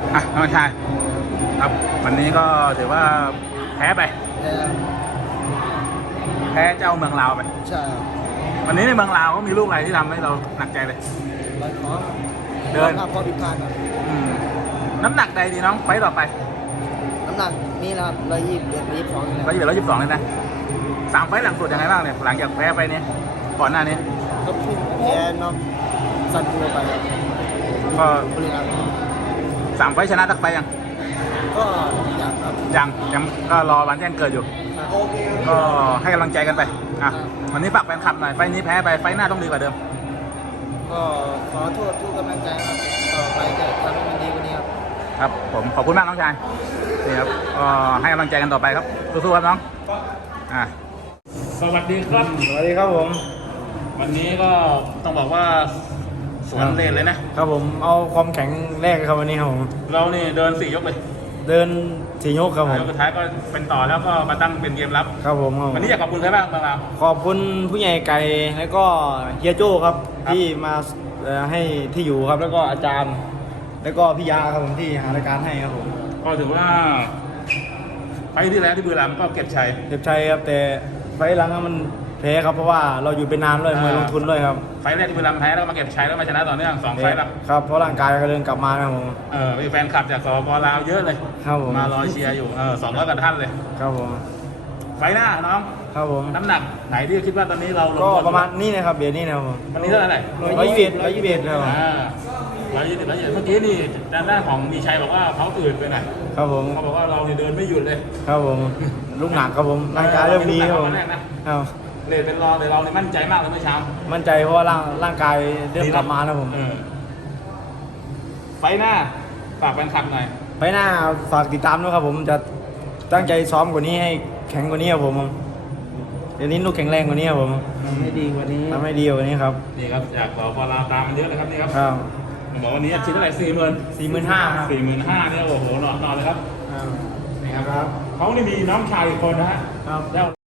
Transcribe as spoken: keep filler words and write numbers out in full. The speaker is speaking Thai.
อ่ะน้องชายครับวันนี้ก็ถือว่าแพ้ไปเออแพ้เจ้าเมืองลาวไปใช่ครับวันนี้ในเมืองลาวก็มีลูกอะไรที่ทำให้เราหนักใจเลยร้อยขอเดินภาพข้อผิดพลาดครับอืมน้ำหนักใดดีน้องไฟต์ต่อไปน้ำหนักนี่นะครับร้อยยี่สิบเอ็ดยี่สิบสองนี่นะร้อยยี่สิบร้อยยี่สิบสองเลยนะสามไฟต์หลังสุดยังไงบ้างเนี่ยหลังจากแพ้ไปเนี่ยก่อนหน้านี้ก็พุ่งแพ้น้องซันตัวไปครับก็บริการสามไฟต์ชนะทักไฟต์ยังก็อยากครับยังยังก็รอวันแจ้งเกิดอยู่โอเคก็ให้กำลังใจกันไปอ่ะวันนี้ฝากแฟนคลับหน่อยไฟต์นี้แพ้ไปไฟต์หน้าต้องดีกว่าเดิมก็ขอโทษทุกกำลังใจครับต่อไปจะทำให้มันดีกว่านี้ครับครับผมขอบคุณมากน้องชายนี่ครับก็ให้กำลังใจกันต่อไปครับสู้ๆครับน้องอ่ะสวัสดีครับสวัสดีครับผมวันนี้ก็ต้องบอกว่าสวนเลนเลยนะครับผมเอาความแข็งแรกครับวันนี้ครับผมเรานี่เดินสี่ยกเลยเดินสี่ยกครับผมยกสุดท้ายก็เป็นต่อแล้วก็มาตั้งเป็นเกมรับครับผมครับผมวันนี้อยากขอบคุณใครบ้างบางเราขอบคุณผู้ใหญ่ไก่แล้วก็เฮียโจ้ครับครับที่มาเอ่อให้ที่อยู่ครับแล้วก็อาจารย์ แล้วก็พี่ยาครับผมที่หารายการให้ครับผมก็ถือว่าไปที่แล้วที่บุรีรัมย์ก็เก็บชัยเจ็บใจครับแต่ไฟล์หลังมันแพ้ครับเพราะว่าเราอยู่เป็นนานด้วยมวยลงทุนด้วยครับไฟล์แรกที่บุรีรัมย์แพ้แล้วมาเก็บชัยแล้วมาชนะต่อเนื่องสองไฟล์แล้วครับเพราะร่างกายก็เริ่มกลับมาครับผมเออมีแฟนคลับจากสปปลาวเยอะเลยครับผมมารอเชียร์อยู่เออสองร้อยกว่าท่านเลยครับผมไฟล์หน้าน้องครับผมน้ำหนักไหนที่คิดว่าตอนนี้เราลงก็ประมาณนี้นะครับเบียร์นี้นะครับผมวันนี้เท่าไหร่ร้อยยี่สิบร้อยยี่สิบเอ็ดครับผมอ่าร้อยยี่สิบร้อยยี่สิบเมื่อกี้นี่ด้านหน้าของมีชัยบอกว่าเขาอื่นไปหน่อยครับผมเขาบอกว่าเราเนี่ยเดินไม่หยุดเลยครับผมลูกหนักครับผมร่างกายเริ่มดีครับผมแรกนะครับ เลทเป็นรองแต่เราเนี่ยมั่นใจมากเลยเมื่อเช้ามั่นใจเพราะว่าร่างร่างกายเริ่มกลับมาแล้วผมเออไฟหน้าฝากแฟนคลับหน่อยไปหน้าฝากติดตามด้วยครับผมจะตั้งใจซ้อมกว่านี้ให้แข็งกว่านี้ครับผมเดี๋ยวนี้ลูกแข็งแรงกว่านี้ครับผมทำให้ดีกว่านี้ทำให้ดีกว่านี้ครับนี่ครับจากสปลาวตามมันเยอะเลยครับนี่ครับครับผมบอกวันนี้อาชีพเท่าไหร่สี่หมื่นสี่หมื่นห้าครับสี่หมื่นห้าเนี่ยโอ้โหนอนนอนเลยครับครับนี่ครับเขานี่มีน้องชายอีกคนนะฮะครับแล้ว